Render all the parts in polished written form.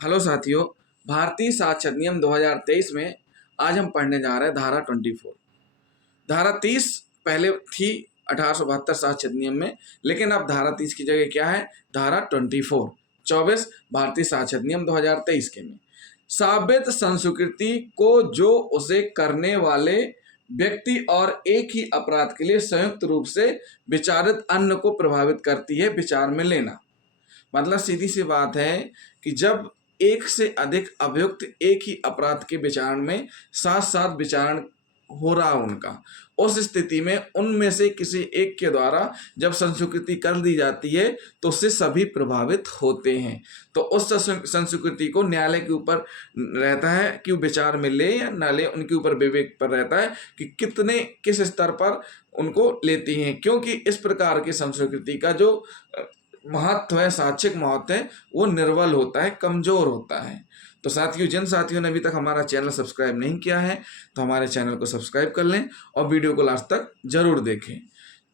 Hello साथियों। भारतीय साक्षर नियम 2023 में आज हम पढ़ने जा रहे हैं धारा 24। धारा 30 पहले थी 1872 साक्षर नियम में, लेकिन अब धारा 30 की जगह क्या है? धारा 24 भारतीय साक्षर नियम 2023 के में साबित संस्कृति को जो उसे करने वाले व्यक्ति और एक ही अपराध के लिए संयुक्त रूप से विचारित अन्य को प्रभावित करती है, विचार में लेना। मतलब सीधी सी बात है कि जब एक से अधिक अभियुक्त एक ही अपराध के विचारण में साथ साथ विचारण हो रहा उनका, उस स्थिति में उनमें से किसी एक के द्वारा जब संस्वीकृति कर दी जाती है तो उससे सभी प्रभावित होते हैं। तो उस संस्वीकृति को न्यायालय के ऊपर रहता है कि वो विचार में ले या ना ले, उनके ऊपर विवेक पर रहता है कि कितने किस स्तर पर उनको लेती हैं, क्योंकि इस प्रकार की संस्वीकृति का जो महत्व है, साक्षिक महत्व है, वो निर्बल होता है, कमजोर होता है। तो साथियों, जिन साथियों ने अभी तक हमारा चैनल सब्सक्राइब नहीं किया है तो हमारे चैनल को सब्सक्राइब कर लें और वीडियो को लास्ट तक जरूर देखें।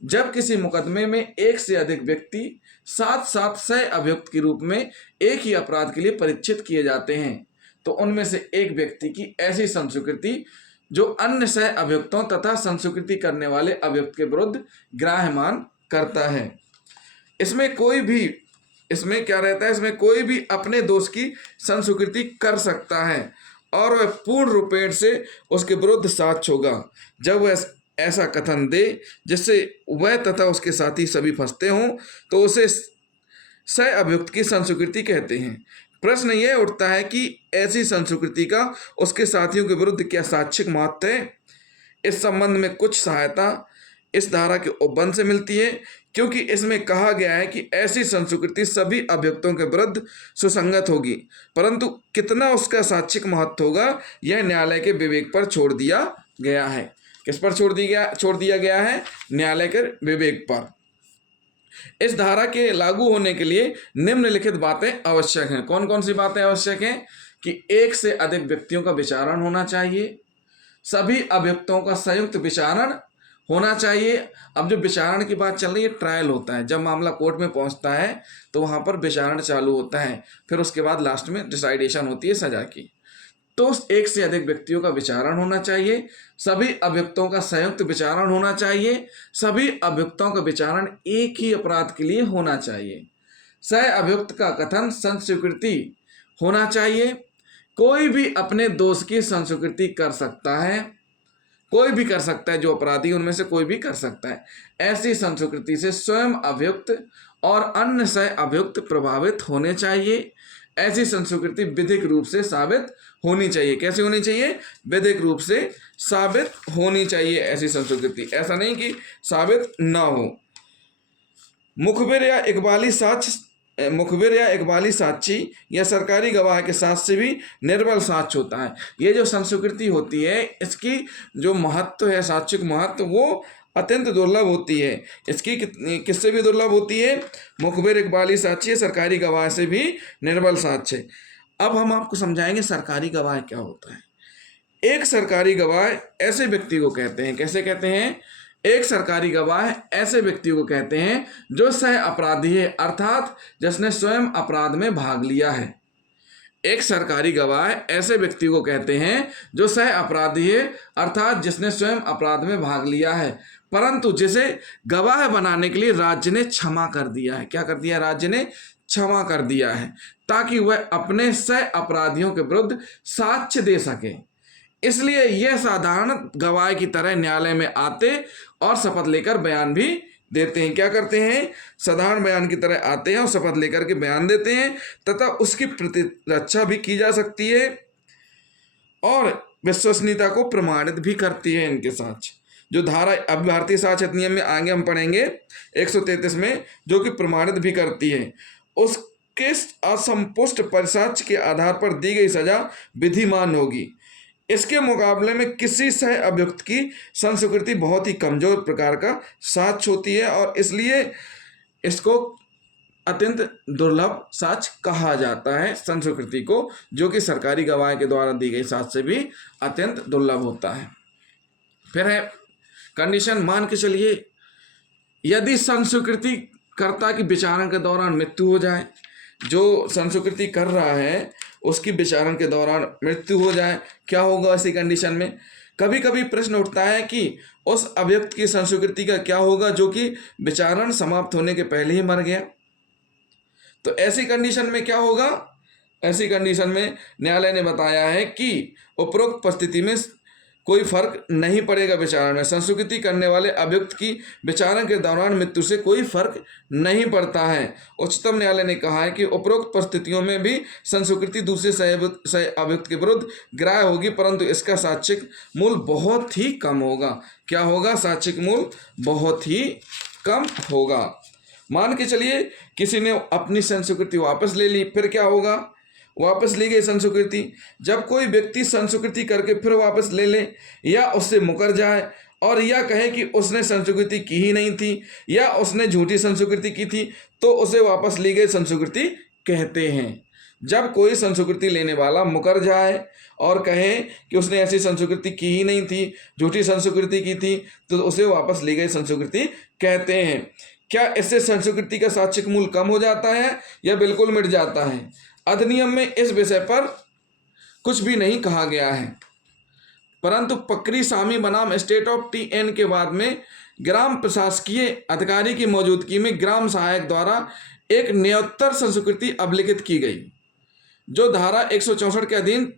जब किसी मुकदमे में एक से अधिक व्यक्ति साथ साथ सह अभियुक्त के रूप में एक ही अपराध के लिए परीक्षित किए जाते हैं तो उनमें से एक व्यक्ति की ऐसी संस्वीकृति जो अन्य सह अभियुक्तों तथा संस्वीकृति करने वाले अभियुक्त के विरुद्ध ग्राह्यमान करता है। इसमें क्या रहता है? इसमें कोई भी अपने दोष की संस्वीकृति कर सकता है और वह पूर्ण रूपेण से उसके विरुद्ध साक्ष्य होगा जब वह ऐसा कथन दे जिससे वह तथा उसके साथी सभी फंसते हों, तो उसे सह अभियुक्त की संस्वीकृति कहते हैं। प्रश्न यह उठता है कि ऐसी संस्वीकृति का उसके साथियों के विरुद्ध क्या साक्षिक महत्व है? इस संबंध में कुछ सहायता इस धारा के उपबंध से मिलती है, क्योंकि इसमें कहा गया है कि ऐसी संस्वीकृति सभी अभियुक्तों के विरुद्ध सुसंगत होगी, परंतु कितना उसका साक्षिक महत्व होगा यह न्यायालय के विवेक पर छोड़ दिया गया है। किस पर छोड़ दिया गया है? न्यायालय के विवेक पर। इस धारा के लागू होने के लिए निम्नलिखित बातें आवश्यक हैं। कौन कौन सी बातें आवश्यक हैं? कि एक से अधिक व्यक्तियों का विचारण होना चाहिए, सभी अभियुक्तों का संयुक्त विचारण होना चाहिए। अब जो विचारण की बात चल रही है, ट्रायल होता है, जब मामला कोर्ट में पहुंचता है तो वहां पर विचारण चालू होता है, फिर उसके बाद लास्ट में डिसाइडेशन होती है सजा की। तो एक से अधिक व्यक्तियों का विचारण होना चाहिए, सभी अभियुक्तों का संयुक्त विचारण होना चाहिए, सभी अभियुक्तों का विचारण एक ही अपराध के लिए होना चाहिए, सह अभियुक्त का कथन संस्वीकृति होना चाहिए, कोई भी अपने दोष की संस्वीकृति कर सकता है, कोई भी कर सकता है, जो अपराधी उनमें से कोई भी कर सकता है। ऐसी संस्वीकृति से स्वयं अभियुक्त और अन्य सह अभियुक्त प्रभावित होने चाहिए। ऐसी संस्वीकृति विधिक रूप से साबित होनी चाहिए। कैसे होनी चाहिए? विधिक रूप से साबित होनी चाहिए ऐसी संस्वीकृति, ऐसा नहीं कि साबित ना हो। मुखबिर या इकबाली साक्षी या सरकारी गवाह के साथ से भी निर्बल साक्ष्य होता है। ये जो संस्वीकृति होती है, इसकी जो महत्व है, साक्षिक महत्व, वो अत्यंत दुर्लभ होती है। इसकी किससे भी दुर्लभ होती है? मुखबिर, इकबाली साक्षी या सरकारी गवाह से भी निर्बल साक्ष्य। अब हम आपको समझाएंगे सरकारी गवाह क्या होता है। एक सरकारी गवाह ऐसे व्यक्ति को कहते हैं, कैसे कहते हैं? एक सरकारी गवाह ऐसे व्यक्ति को कहते हैं जो सह अपराधी है, अर्थात जिसने स्वयं अपराध में भाग लिया है। एक सरकारी गवाह ऐसे व्यक्ति को कहते हैं जो सह अपराधी है, अर्थात जिसने स्वयं अपराध में भाग लिया है, परंतु जिसे गवाह बनाने के लिए राज्य ने क्षमा कर दिया है। क्या कर दिया? राज्य ने क्षमा कर दिया है, ताकि वह अपने सह अपराधियों के विरुद्ध साक्ष्य दे सके। इसलिए यह साधारण गवाह की तरह न्यायालय में आते और शपथ लेकर बयान भी देते हैं। क्या करते हैं? साधारण बयान की तरह आते हैं और शपथ लेकर के बयान देते हैं, तथा उसकी प्रतिरक्षा भी की जा सकती है और विश्वसनीयता को प्रमाणित भी करती है इनके साथ। जो धारा अब भारतीय साक्ष्य नियम में आगे हम पढ़ेंगे 133 में, जो कि प्रमाणित भी करती है, उसके असंपुष्ट परिसाक्ष्य के आधार पर दी गई सजा विधिमान होगी। इसके मुकाबले में किसी सह अभियुक्त की संस्वीकृति बहुत ही कमजोर प्रकार का साक्ष्य होती है और इसलिए इसको अत्यंत दुर्लभ साक्ष्य कहा जाता है, संस्वीकृति को, जो कि सरकारी गवाह के द्वारा दी गई साक्ष्य से भी अत्यंत दुर्लभ होता है। फिर है कंडीशन। मान के चलिए यदि संस्वीकृति कर्ता की विचारण के दौरान मृत्यु हो जाए, जो संस्वीकृति कर रहा है उसकी विचारण के दौरान मृत्यु हो जाए, क्या होगा ऐसी कंडीशन में? कभी कभी प्रश्न उठता है कि उस अभियुक्त की संस्कृति का क्या होगा जो कि विचारण समाप्त होने के पहले ही मर गया। तो ऐसी कंडीशन में क्या होगा? ऐसी कंडीशन में न्यायालय ने बताया है कि उपरोक्त परिस्थिति में कोई फर्क नहीं पड़ेगा विचारण में। संस्वीकृति करने वाले अभियुक्त की विचारण के दौरान मृत्यु से कोई फर्क नहीं पड़ता है। उच्चतम न्यायालय ने कहा है कि उपरोक्त परिस्थितियों में भी संस्वीकृति दूसरे सह अभियुक्त के विरुद्ध ग्राह्य होगी, परंतु इसका साक्ष्यिक मूल बहुत ही कम होगा। क्या होगा? साक्ष्यिक मूल बहुत ही कम होगा। मान के चलिए किसी ने अपनी संस्वीकृति वापस ले ली, फिर क्या होगा? वापस ली गई संस्वीकृति। जब कोई व्यक्ति संस्वीकृति करके फिर वापस ले ले या उससे मुकर जाए और या कहे कि उसने संस्वीकृति की ही नहीं थी या उसने झूठी संस्वीकृति की थी, तो उसे वापस ली गई संस्वीकृति कहते हैं। जब कोई संस्वीकृति लेने वाला मुकर जाए और कहे कि उसने ऐसी संस्वीकृति की ही नहीं थी, झूठी संस्वीकृति की थी, तो उसे वापस ली गई संस्वीकृति कहते हैं। क्या इससे संस्वीकृति का साक्ष्यिक मूल कम हो जाता है या बिल्कुल मिट जाता है? अधिनियम में इस विषय पर कुछ भी नहीं कहा गया है, परंतु पकरी सामी बनाम स्टेट ऑफ TN के बाद में ग्राम प्रशासकीय अधिकारी की मौजूदगी में ग्राम सहायक द्वारा एक न्योत्तर संस्वीकृति अभिलिखित की गई, जो धारा 164 के अधीन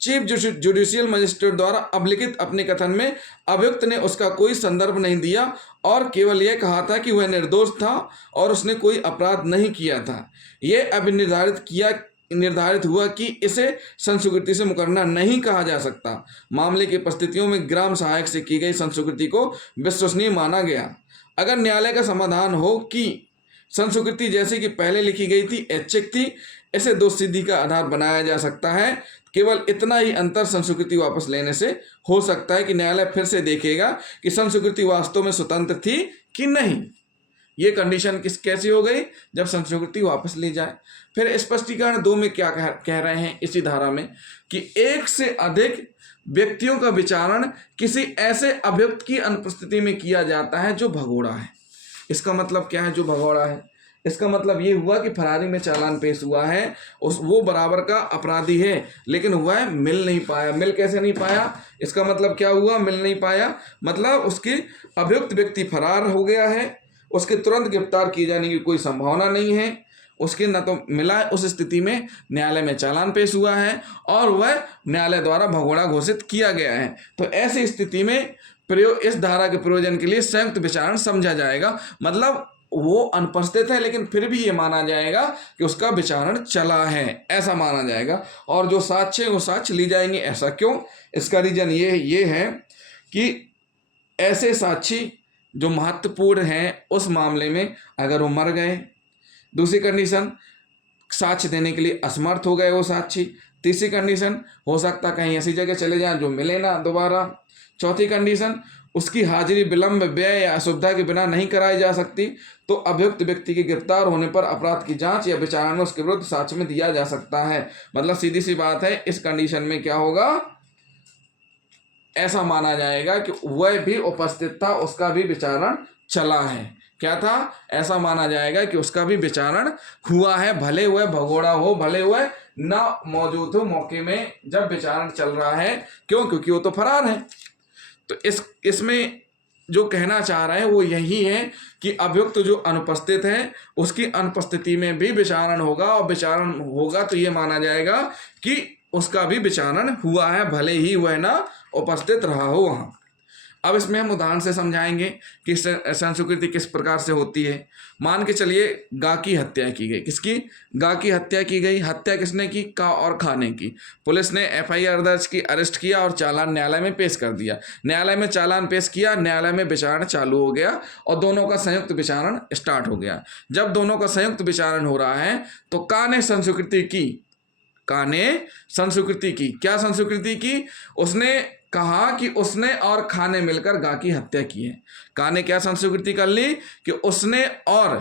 चीफ जुडिशियल मजिस्ट्रेट द्वारा अभिलिखित। अपने कथन में अभियुक्त ने उसका कोई संदर्भ नहीं दिया और केवल यह कहा था कि वह निर्दोष था और उसने कोई अपराध नहीं किया था। यह अब निर्धारित हुआ कि इसे संस्वीकृति से मुकरना नहीं कहा जा सकता। मामले की परिस्थितियों में ग्राम सहायक से की गई संस्वीकृति को विश्वसनीय माना गया। अगर न्यायालय का समाधान हो कि संस्वीकृति जैसे कि पहले लिखी गई थी ऐच्छिक थी, इसे दोषसिद्धि का आधार बनाया जा सकता है। केवल इतना ही अंतर संस्वीकृति वापस लेने से हो सकता है कि न्यायालय फिर से देखेगा कि संस्वीकृति वास्तव में स्वतंत्र थी कि नहीं। ये कंडीशन कैसी हो गई? जब संस्वीकृति वापस ली जाए। फिर स्पष्टीकरण 2 में क्या कह रहे हैं इसी धारा में कि एक से अधिक व्यक्तियों का विचारण किसी ऐसे अभियुक्त की अनुपस्थिति में किया जाता है जो भगोड़ा है। इसका मतलब क्या है? जो भगोड़ा है, इसका मतलब ये हुआ कि फरारी में चालान पेश हुआ है, वो बराबर का अपराधी है, लेकिन वह मिल नहीं पाया। मिल कैसे नहीं पाया? इसका मतलब क्या हुआ? मिल नहीं पाया मतलब उसकी अभियुक्त व्यक्ति फरार हो गया है, उसके तुरंत गिरफ्तार किए जाने की कोई संभावना नहीं है, उसके न तो मिला। उस स्थिति में न्यायालय में चालान पेश हुआ है और वह न्यायालय द्वारा भगोड़ा घोषित किया गया है। तो ऐसी स्थिति में इस धारा के प्रयोजन के लिए संयुक्त विचारण समझा जाएगा। मतलब वो अनुपस्थित है लेकिन फिर भी ये माना जाएगा कि उसका विचारण चला है, ऐसा माना जाएगा। और जो साक्ष्य वो साक्ष्य ली जाएंगे। ऐसा क्यों? इसका रीजन ये है कि ऐसे साक्षी जो महत्वपूर्ण हैं उस मामले में अगर वो मर गए, दूसरी कंडीशन साक्ष्य देने के लिए असमर्थ हो गए वो साक्षी, तीसरी कंडीशन हो सकता कहीं ऐसी जगह चले जाएं जो मिले ना दोबारा, चौथी कंडीशन उसकी हाजिरी विलंब, व्यय या असुविधा के बिना नहीं कराई जा सकती, तो अभियुक्त व्यक्ति के गिरफ्तार होने पर अपराध की जांच या विचारण में उसके विरुद्ध साक्ष्य में दिया जा सकता है। मतलब सीधी सी बात है, इस कंडीशन में क्या होगा? ऐसा माना जाएगा कि वह भी उपस्थित था, उसका भी विचारण चला है। क्या था? ऐसा माना जाएगा कि उसका भी विचारण हुआ है, भले वह भगोड़ा हो, भले वह ना मौजूद हो मौके में जब विचारण चल रहा है। क्यों? क्योंकि वो तो फरार है। तो इसमें जो कहना चाह रहे हैं वो यही है कि अभियुक्त जो अनुपस्थित है उसकी अनुपस्थिति में भी विचारण होगा, और विचारण होगा तो ये माना जाएगा कि उसका भी विचारण हुआ है, भले ही वह ना उपस्थित रहा हो वहाँ। अब इसमें हम उदाहरण से समझाएंगे कि संस्वीकृति किस प्रकार से होती है। मान के चलिए गा की हत्या की गई। किसकी? गा की हत्या की गई। हत्या किसने की? का और खा ने की। पुलिस ने FIR दर्ज की, अरेस्ट किया और चालान न्यायालय में पेश कर दिया। न्यायालय में चालान पेश किया, न्यायालय में विचारण चालू हो गया और दोनों का संयुक्त विचारण स्टार्ट हो गया। जब दोनों का संयुक्त विचारण हो रहा है तो का ने संस्वीकृति की। का ने संस्वीकृति की। क्या संस्वीकृति की? उसने कहा कि उसने और खा ने मिलकर गा की हत्या की है। का ने क्या संस्वीकृति कर ली? कि उसने और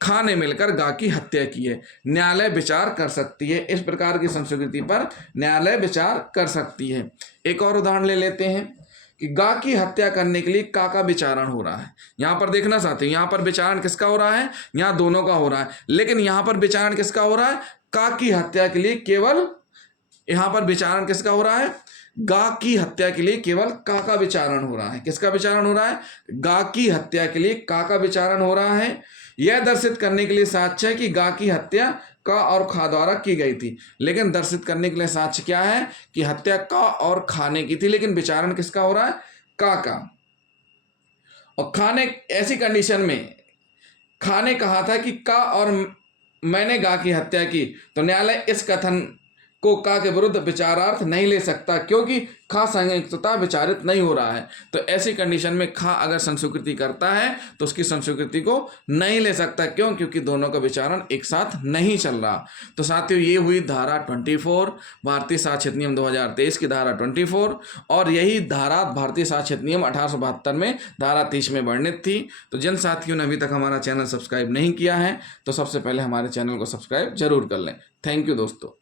खा ने मिलकर गा की हत्या की है। न्यायालय विचार कर सकती है, इस प्रकार की संस्वीकृति पर न्यायालय विचार कर सकती है। एक और उदाहरण ले लेते हैं कि गा की हत्या करने के लिए का विचारण हो रहा है। यहां पर देखना साथियों, यहां पर विचारण किसका हो रहा है, यहां दोनों का हो रहा है, लेकिन यहां पर विचारण किसका हो रहा है, का की हत्या के लिए केवल, यहां पर विचारण किसका हो रहा है, गा की हत्या के लिए केवल का विचारण हो रहा है। किसका विचारण हो रहा है, गा की हत्या के लिए का विचारण हो रहा है। यह दर्शित करने के लिए साक्ष्य है कि गा की हत्या का और खा द्वारा की गई थी, लेकिन दर्शित करने के लिए साक्ष्य क्या है कि हत्या का और खा ने की थी, लेकिन विचारण किसका हो रहा है, का। और खा ने ऐसी कंडीशन में, खा ने कहा था कि का और मैंने गा की हत्या की, तो न्यायालय इस कथन को का के विरुद्ध विचारार्थ नहीं ले सकता, क्योंकि खा संयुक्तता विचारित नहीं हो रहा है। तो ऐसी कंडीशन में खा अगर संस्वीकृति करता है तो उसकी संस्वीकृति को नहीं ले सकता। क्यों? क्योंकि दोनों का विचारण एक साथ नहीं चल रहा। तो साथियों, ये हुई धारा 24 भारतीय साक्ष्य अधिनियम 2023 की धारा 24, और यही धारा भारतीय साक्ष्य अधिनियम 1872 में धारा 30 में वर्णित थी। तो जिन साथियों ने अभी तक हमारा चैनल सब्सक्राइब नहीं किया है तो सबसे पहले हमारे चैनल को सब्सक्राइब जरूर कर लें। थैंक यू दोस्तों।